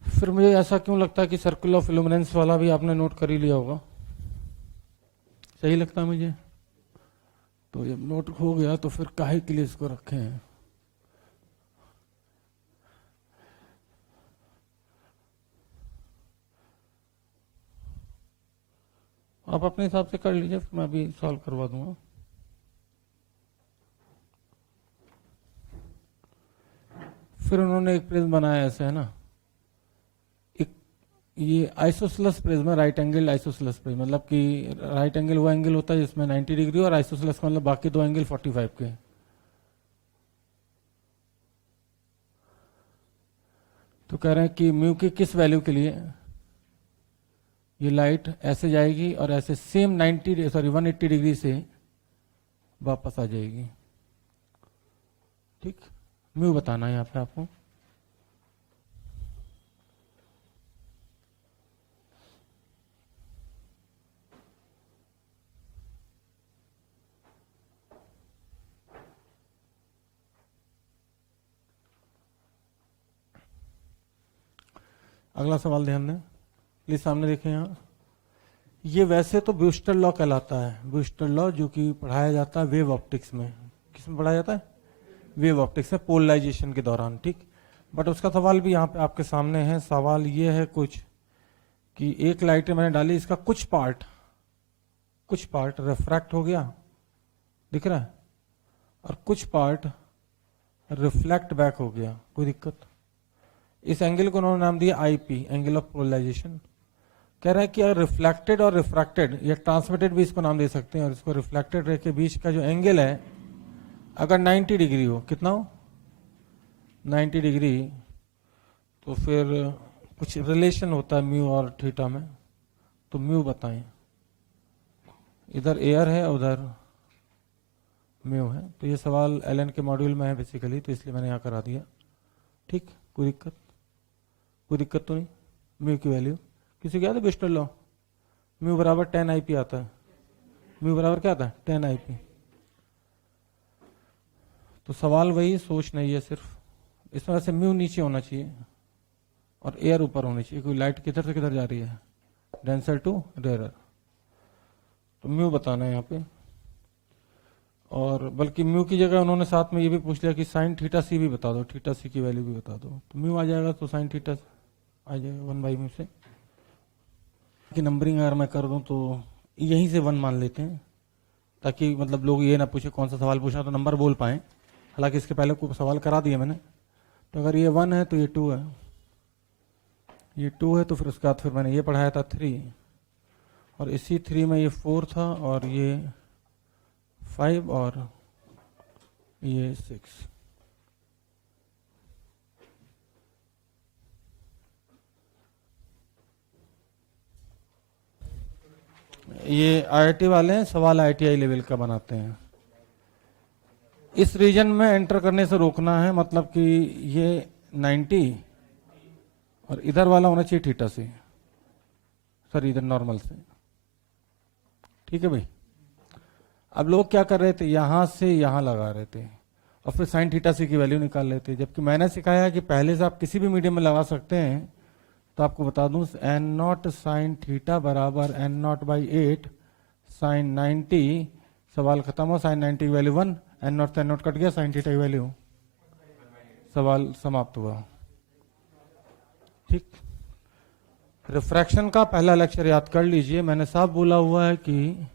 फिर मुझे ऐसा क्यों लगता है कि सर्कल ऑफ इल्यूमिनेंस वाला भी आपने नोट कर ही लिया होगा, सही लगता है मुझे। तो जब नोट हो गया तो फिर काहे के लिए इसको रखे हैं। आप अपने हिसाब से कर लीजिए, फिर मैं भी सॉल्व करवा दूंगा। फिर उन्होंने एक प्रिज्म बनाया ऐसे, है ना। ये आइसोसेलेस प्रिज्म है, राइट एंगल आइसोसेलेस प्रिज्म, मतलब कि राइट एंगल वो एंगल होता है जिसमें 90 डिग्री, और आइसोसेलेस का मतलब बाकी दो एंगल 45 के। तो कह रहे हैं कि म्यू की किस वैल्यू के लिए ये लाइट ऐसे जाएगी और ऐसे सेम 180 डिग्री से वापस आ जाएगी, ठीक। म्यू बताना है यहाँ पे आपको। अगला सवाल ध्यान दें प्लीज, सामने देखें यहाँ। ये वैसे तो ब्यूस्टर लॉ कहलाता है, ब्यूस्टर लॉ जो कि पढ़ाया जाता है वेव ऑप्टिक्स में। किसमें पढ़ाया जाता है? वेव ऑप्टिक्स में, पोलराइजेशन के दौरान, ठीक। बट उसका सवाल भी यहाँ पे आपके सामने है। सवाल ये है कुछ कि एक लाइट मैंने डाली, इसका कुछ पार्ट रिफ्रैक्ट हो गया, दिख रहा है, और कुछ पार्ट रिफ्लेक्ट बैक हो गया। कोई दिक्कत? इस एंगल को उन्होंने नाम दिया आईपी, एंगल ऑफ पोलराइजेशन। कह रहा है कि अगर रिफ्लेक्टेड और रिफ्रैक्टेड या ट्रांसमिटेड भी इसको नाम दे सकते हैं, और इसको रिफ्लेक्टेड रे के बीच का जो एंगल है अगर 90 डिग्री हो, कितना हो? 90 डिग्री, तो फिर कुछ रिलेशन होता है म्यू और थीटा में। तो म्यू बताएं, इधर एयर है उधर म्यू है। तो ये सवाल एलन के मॉड्यूल में है बेसिकली, तो इसलिए मैंने यहाँ करा दिया, ठीक। कोई दिक्कत? कोई दिक्कत तो नहीं। म्यू की वैल्यू किसी को याद है? ब्यूस्टर लॉ, म्यू बराबर 10 IP आता है। म्यू बराबर क्या आता है? 10 IP। तो सवाल वही, सोच नहीं है सिर्फ। इसमें वैसे म्यू नीचे होना चाहिए और एयर ऊपर होनी चाहिए, कोई लाइट किधर से किधर जा रही है, डेंसर टू रेयर। तो म्यू बताना है यहाँ पे। और बल्कि म्यू की जगह उन्होंने साथ में ये भी पूछ लिया कि साइन थीटा सी भी बता दो, थीटा सी की वैल्यू भी बता दो। तो म्यू आ जाएगा, तो साइन थीटा आ जाएगा 1/म्यू से। कि नंबरिंग अगर मैं कर दूं तो यहीं से 1 मान लेते हैं, ताकि मतलब लोग ये ना पूछे कौन सा सवाल पूछना, तो नंबर बोल पाए। हालांकि इसके पहले कोई सवाल करा दिया मैंने। तो अगर ये 1 है तो ये 2 है, ये 2 है, तो फिर उसके बाद फिर मैंने ये पढ़ाया था 3, और इसी 3 में ये 4 था, और ये 5, और ये 6। ये IIT वाले हैं, सवाल IITI लेवल का बनाते हैं। इस रीजन में एंटर करने से रोकना है, मतलब कि ये 90 और इधर वाला होना चाहिए थीटा से, सर इधर नॉर्मल से, ठीक है भाई। अब लोग क्या कर रहे थे, यहां से यहां लगा रहे थे और फिर साइन थीटा सी की वैल्यू निकाल रहे थे, जबकि मैंने सिखाया कि पहले से आप किसी भी मीडियम में लगा सकते हैं। तो आपको बता दूं एन नॉट साइन थीटा बराबर एन नॉट बाई 8 साइन 90, सवाल खत्म हो, साइन 90 की वैल्यू 1, एन नॉट से एन नॉट कट गया, साइन थीटा की वैल्यू, सवाल समाप्त हुआ। ठीक, रिफ्रैक्शन का पहला लेक्चर याद कर लीजिए, मैंने साफ बोला हुआ है कि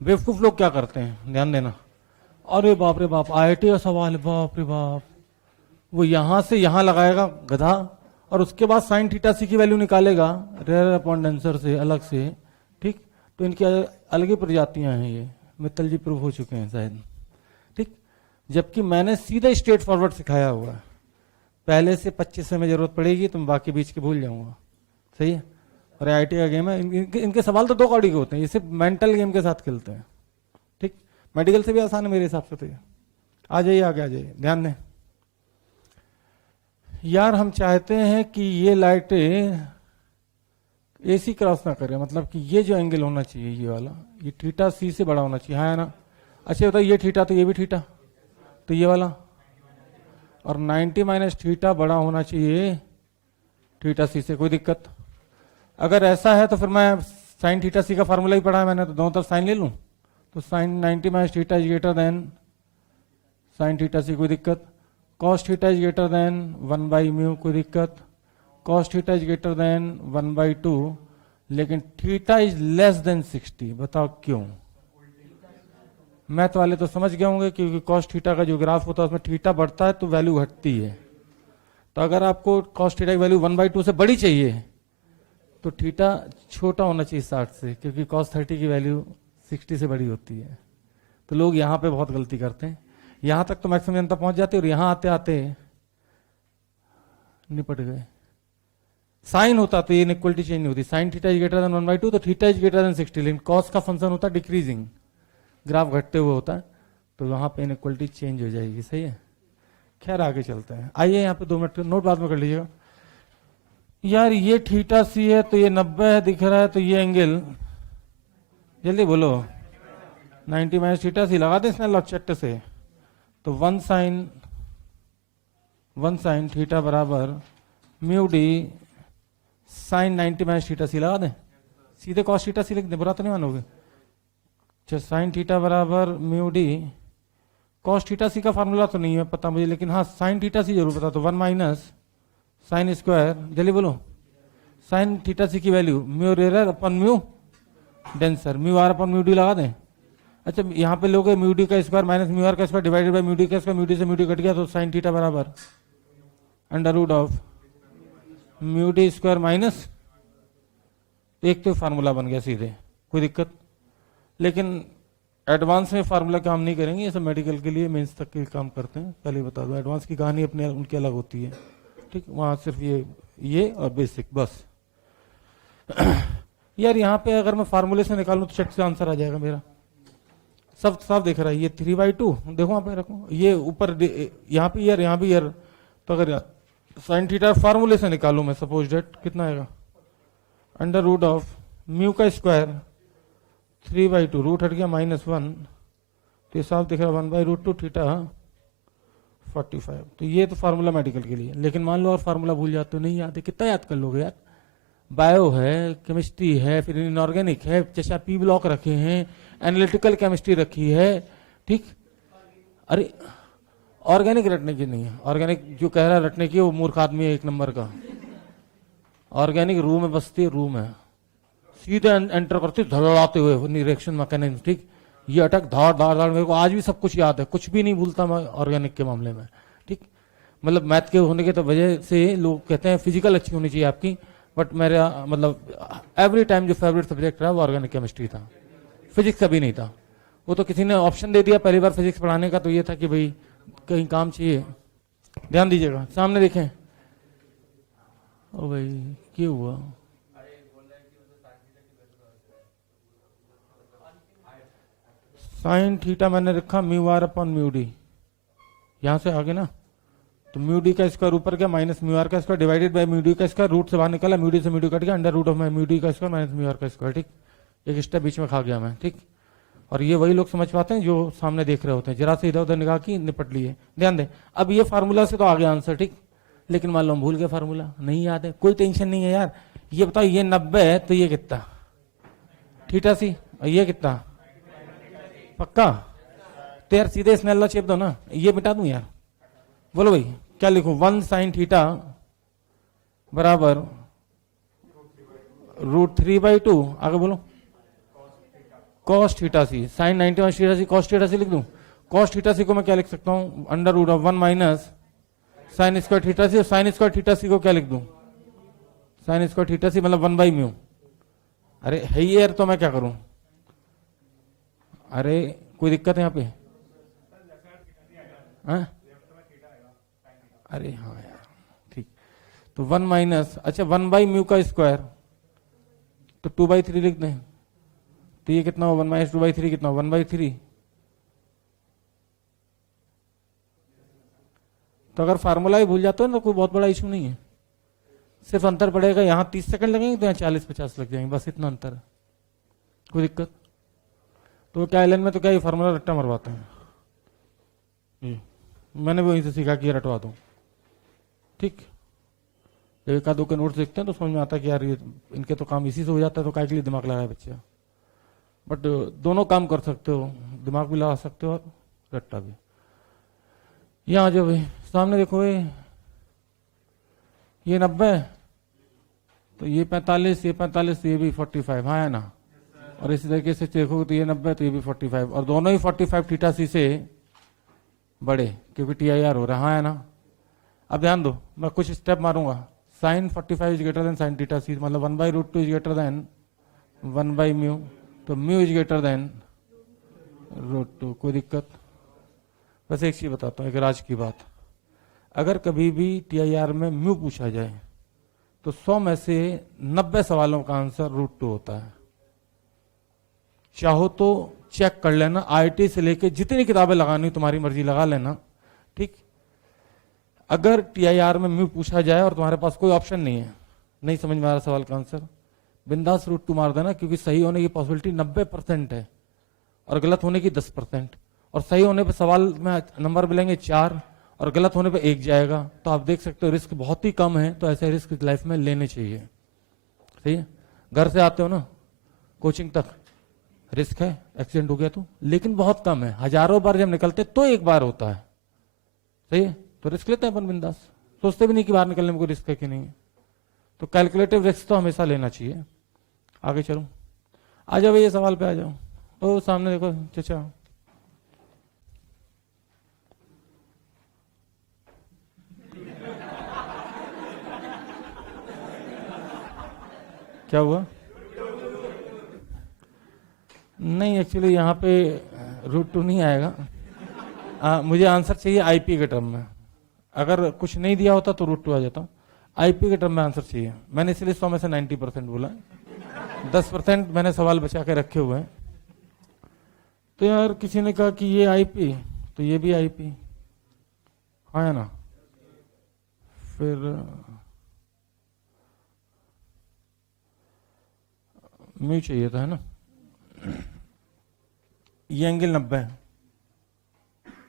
बेवकूफ लोग क्या करते हैं, ध्यान देना, अरे बाप रे बाप आईआईटी का सवाल है, बाप रे बाप, वो यहां से यहां लगाएगा गधा और उसके बाद साइन थीटा सी की वैल्यू निकालेगा रेयर अपॉन डेंसर से अलग से। ठीक, तो इनकी अलग ही प्रजातियां हैं, ये मित्तल जी प्रूव हो चुके हैं शायद। ठीक, जबकि मैंने सीधा स्ट्रेट फॉरवर्ड सिखाया हुआ है, पहले से 25 में जरूरत पड़ेगी, तुम बाकी बीच के भूल जाऊंगा, सही है। और आईआईटी का गेम है, इनके सवाल तो 2 कौड़ी के होते हैं, ये सिर्फ मेंटल गेम के साथ खेलते हैं। ठीक, मेडिकल से भी आसान है मेरे हिसाब से तो ये। आ जाइए, आगे आ जाइए, ध्यान दें यार, हम चाहते हैं कि ये लाइटें एसी क्रॉस ना करे, मतलब कि ये जो एंगल होना चाहिए ये वाला, ये थीटा सी से बड़ा होना चाहिए, हाँ है ना। अच्छा बताओ, ये थीटा तो ये भी थीटा, तो ये वाला, और 90 माइनस थीटा बड़ा होना चाहिए थीटा सी से, कोई दिक्कत। अगर ऐसा है तो फिर मैं साइन थीटा सी का फार्मूला ही पढ़ा है मैंने, तो दोनों तरफ साइन ले लूं, तो sine 90 minus theta is greater than sine theta C, कोई दिक्कत। Cos theta is greater than 1 by mu, कोई दिक्कत। Cos theta is greater than 1 by 2, लेकिन थीटा इज लेस देन 60, बताओ क्यों। मैथ वाले तो समझ गए होंगे, क्योंकि कॉस थीटा का जो ग्राफ होता है उसमें थीटा बढ़ता है तो वैल्यू घटती है। तो अगर आपको कॉस थीटा की वैल्यू 1 बाई 2 से बड़ी चाहिए तो थीटा छोटा होना चाहिए 60 से, क्योंकि कॉस 30 की वैल्यू 60 से बड़ी होती है। तो लोग यहाँ पे बहुत गलती करते हैं, यहाँ तक तो मैक्सिमम जनता पहुंच जाती है और यहाँ आते आते निपट गए। साइन होता तो ये इक्वलिटी चेंज नहीं होती, sine theta is greater than 1 by 2 तो थीटा इज ग्रेटर देन 60, लेकिन कॉस का फंक्शन होता है डिक्रीजिंग, ग्राफ घटते हुए होता है, तो वहां पे इनइक्वलिटी चेंज हो जाएगी, सही है। खैर आगे चलते हैं, आइए यहाँ पे 2 मिनट नोट बाद में कर लीजिएगा। यार ये थीटा सी है तो ये 90 है दिख रहा है, तो ये एंगल जल्दी बोलो 90 माइनस थीटा सी लगा दे इसने लॉक चट्टे से, तो 1 साइन थीटा बराबर mu D sine 90 minus theta C लगा दें, सीधे कॉस थीटा सी लिख दें, बुरा तो नहीं मानोगे। अच्छा, साइन थीटा बराबर म्यू डी, कॉस थीटा सी का फार्मूला तो नहीं है पता मुझे, लेकिन हाँ साइन थीटा सी जरूर पता, तो 1 माइनस साइन स्क्वायर, जल्दी बोलो, साइन थीटा सी की value mu rare upon mu denser, mu r upon mu d लगा दें। अच्छा, यहाँ पे लोग म्यू डी का स्क्वायर माइनस म्यू आर का square divided by mu d का स्क्वायर, म्यू डी से म्यू डी कट गया, तो साइन थीटा बराबर under root of mu d square minus, एक तो फार्मूला बन गया सीधे, कोई दिक्कत। लेकिन एडवांस में फार्मूला काम नहीं करेंगे, ये सब मेडिकल के लिए मेंस तक के काम करते हैं, पहले बता दो, एडवांस की कहानी अपने उनकी अलग होती है। ठीक, वहां सिर्फ ये और बेसिक बस। यार यहाँ पे अगर मैं फार्मूले से निकालूं तो चट से आंसर आ जाएगा मेरा, सब साफ दिख रहा है। ये 3/2 देखो वहां पे रखो, ये ऊपर यहाँ पे ईयर, यहाँ भी ईयर, तो अगर साइन थीटा फार्मूले से निकालूं मैं, सपोज डेट कितना आएगा, अंडर रूट ऑफ म्यू का स्क्वायर 3/2, रूट हट गया -1, तो ये साफ दिख रहा है 1/√2 थीटा 45। तो ये तो फार्मूला मेडिकल के लिए, लेकिन मान लो और फार्मूला भूल जाते हो, नहीं याद है, कितना याद कर लोगे यार। बायो है, केमिस्ट्री है, फिर इनऑर्गेनिक है, जैसे पी ब्लॉक रखे हैं, एनालिटिकल केमिस्ट्री रखी है। ठीक, अरे ऑर्गेनिक रटने की नहीं है, ऑर्गेनिक जो कह रहा है रटने की वो मूर्ख आदमी है 1 नंबर का। ऑर्गेनिक रूम में बसती है, रूम है, सीधे एंटर करते धड़ाते हुए निरीक्षण मैकेनिज्म। ठीक, ये अटक धाड़ धाड़ धाड़, मेरे को आज भी सब कुछ याद है, कुछ भी नहीं भूलता मैं ऑर्गेनिक के मामले में। ठीक, मतलब मैथ के होने के तो वजह से लोग कहते हैं फिजिकल अच्छी होनी चाहिए आपकी, बट मेरा मतलब एवरी टाइम जो फेवरेट सब्जेक्ट रहा वो ऑर्गेनिक केमिस्ट्री था, फिजिक्स कभी नहीं था। वो तो किसी ने ऑप्शन दे दिया पहली बार फिजिक्स पढ़ाने का, तो ये था कि भाई कहीं काम चाहिए। ध्यान दीजिएगा, सामने देखें, ओ भाई क्या हुआ, साइन थीटा मैंने रखा mu r upon mu d, यहां से आगे ना, तो म्यू डी का स्क्वायर ऊपर क्या माइनस म्यू आर का square divided by mu d का स्क्वायर, रूट से बाहर निकला, म्यू डी से म्यू डी कट गया, under root of mu d का स्क्वायर माइनस म्यू आर का स्क्वायर। ठीक, एक स्टेप बीच में खा गया मैं। ठीक, और ये वही लोग समझ पाते हैं जो सामने देख रहे होते हैं, जरा से इधर उधर निगाह की निपट लिए। ध्यान दें, अब ये फार्मूला से तो आ गया आंसर। ठीक, लेकिन मान लो हम भूल गए, फार्मूला नहीं याद है, कोई टेंशन नहीं है यार। ये बताओ, ये 90 है तो ये कितना थीटा सी, और ये कितना पक्का? तो यार सीधे स्नेल लॉ चेप दो ना, ये मिटा दूं यार। बोलो भाई क्या लिखूं? 1 साइन थीटा बराबर √3/2, आगे बोलो कॉस थीटा सी, साइन 90 थीटा सी कॉस थीटा सी लिख दूं। कॉस थीटा सी को मैं क्या लिख सकता हूं? Under root of 1 minus sine square theta C, और साइन स्क्वायर थीटा सी को क्या लिख दूं? साइन स्क्वायर थीटा सी मतलब 1/μ। अरे है ही यार, तो मैं क्या करूं? अरे कोई दिक्कत है यहाँ पे? हाँ? अरे हाँ यार, ठीक। तो 1 माइनस, अच्छा 1/μ का स्क्वायर तो 2/3 लिख दें। तो ये कितना हो? 1 माइनस 2/3 कितना हो? 1/3। तो अगर फार्मूला ही भूल जाते हो ना तो कोई बहुत बड़ा इशू नहीं है, सिर्फ अंतर पड़ेगा, यहाँ 30 सेकंड लगेंगे तो यहाँ 40-50 लग जाएंगे, बस इतना अंतर है। कोई दिक्कत? तो क्या एलन में तो क्या ये फार्मूला रट्टा मरवाते हैं, मैंने भी वहीं से सीखा कि रटवा दूं। ठीक, एक आधो के नोट्स देखते हैं तो समझ में आता है कि यार ये इनके तो काम इसी से हो जाता है, तो काय के लिए दिमाग लगाया बच्चा। बट दोनों काम कर सकते हो, दिमाग भी लगा सकते हो और रट्टा भी। यहाँ आ जाओ भाई, सामने देखो ये 90, तो ये 45, ये 45, तो ये भी 45, हाँ है ना। और इसी तरीके से देखोगे तो ये 90 तो ये भी 45, और दोनों ही 45 थीटा सी से बड़े, क्योंकि TIR हो रहा है ना। अब ध्यान दो, मैं कुछ स्टेप मारूंगा। Sine 45 is greater than sine theta C, मतलब 1/√2 इज ग्रेटर देन 1/μ, तो म्यू इज ग्रेटर देन √2। कोई दिक्कत? वैसे एक चीज बताता हूँ, एक राज की बात, अगर कभी भी TIR में म्यू पूछा जाए तो 100 में से 90 सवालों का आंसर √2 होता है। चाहो तो चेक कर लेना, IIT से लेके जितनी किताबें लगानी तुम्हारी मर्जी लगा लेना। ठीक, अगर TIR में म्यू पूछा जाए और तुम्हारे पास कोई ऑप्शन नहीं है, नहीं समझ में आ रहा सवाल का आंसर, बिंदास √2 मार देना, क्योंकि सही होने की पॉसिबिलिटी 90% है और गलत होने की 10%। और सही होने पे सवाल में नंबर मिलेंगे 4 और गलत होने पे 1 जाएगा। तो आप देख सकते हो रिस्क बहुत ही कम है, तो ऐसे रिस्क लाइफ में लेने चाहिए। सही है, घर से आते हो ना कोचिंग तक, रिस्क है एक्सीडेंट हो गया तो, लेकिन बहुत कम है। हजारों बार जब निकलते तो एक बार होता है। सही है, तो रिस्क लेते हैं अपन बिंदास, सोचते भी नहीं कि बाहर निकलने में कोई रिस्क है कि नहीं है। तो कैलकुलेटिव रिस्क तो हमेशा लेना चाहिए। आगे चलो, आ जाओ ये सवाल पे आ जाओ। ओ सामने देखो चचा, क्या हुआ? नहीं, एक्चुअली यहाँ पे √2 नहीं आएगा। मुझे आंसर चाहिए IP के टर्म में। अगर कुछ नहीं दिया होता तो √2 आ जाता। IP के टर्म में आंसर चाहिए, मैंने इसलिए 100 में से 90% बोला, 10% मैंने सवाल बचा के रखे हुए हैं। तो यार किसी ने कहा कि ये IP, तो ये भी IP, हाँ है ना। फिर म्यू चाहिए था, है ना। ये एंगल 90 है,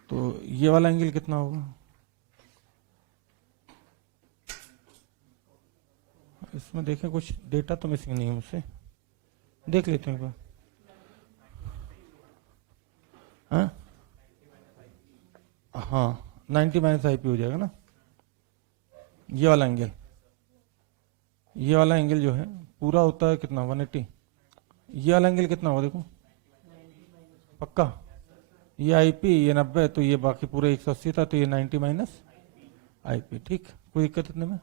तो ये वाला एंगल कितना होगा? इसमें देखें, कुछ डेटा तो मिसिंग नहीं है मुझसे, देख लेते हैं। हाँ 90 माइनस IP हो जाएगा ना। ये वाला एंगल, ये वाला एंगल जो है पूरा होता है कितना? 180। ये वाला एंगल कितना होगा देखो, पक्का? ये IP, ये 90, तो ये बाकी पूरे 180 था, तो ये 90 माइनस IP। ठीक, कोई दिक्कत इतने में?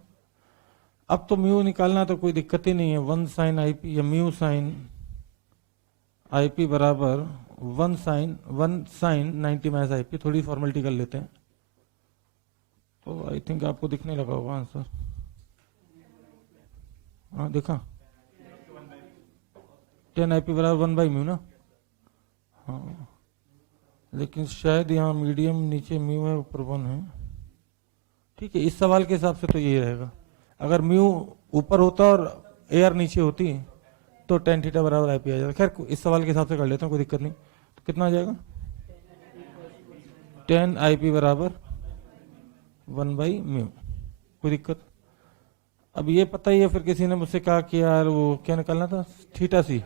अब तो म्यू निकालना तो कोई दिक्कत ही नहीं है। 1 साइन IP या म्यू साइन IP बराबर 1 साइन 90 माइनस IP। थोड़ी फॉर्मेलिटी कर लेते हैं, तो आई थिंक आपको दिखने लगा होगा आंसर। हाँ देखा, 10 IP बराबर 1/μ ना। हाँ लेकिन शायद यहाँ मीडियम नीचे म्यू है, ऊपर 1 है। ठीक है, इस सवाल के हिसाब से तो यही रहेगा। अगर म्यू ऊपर होता और एआर नीचे होती तो tan थीटा बराबर आई पी आ जाता। खैर इस सवाल के हिसाब से कर लेता हूँ, कोई दिक्कत नहीं। तो कितना आ जाएगा? tan आई पी बराबर 1/μ। कोई दिक्कत? अब ये पता ही है, फिर किसी ने मुझसे कहा कि यार वो क्या निकालना था, थीटा सी।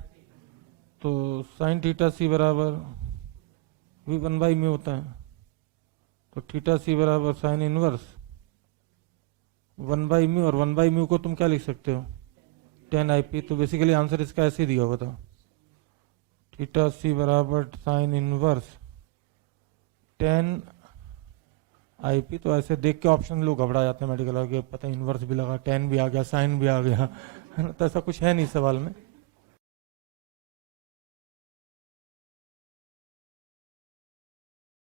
तो साइन थीटा सी बराबर भी 1/μ होता है। तो थीटा सी बराबर साइन इनवर्स 1/μ, और 1/μ को तुम क्या लिख सकते हो? tan I P. तो बेसिकली आंसर इसका ऐसे ही दिया हुआ था, थीटा सी बराबर sine inverse tan I P. तो ऐसे देख के ऑप्शन लोग घबरा जाते हैं मेडिकल आगे, पता इनवर्स भी लगा, tan भी आ गया, साइन भी आ गया, है ना। तो ऐसा कुछ है नहीं सवाल में।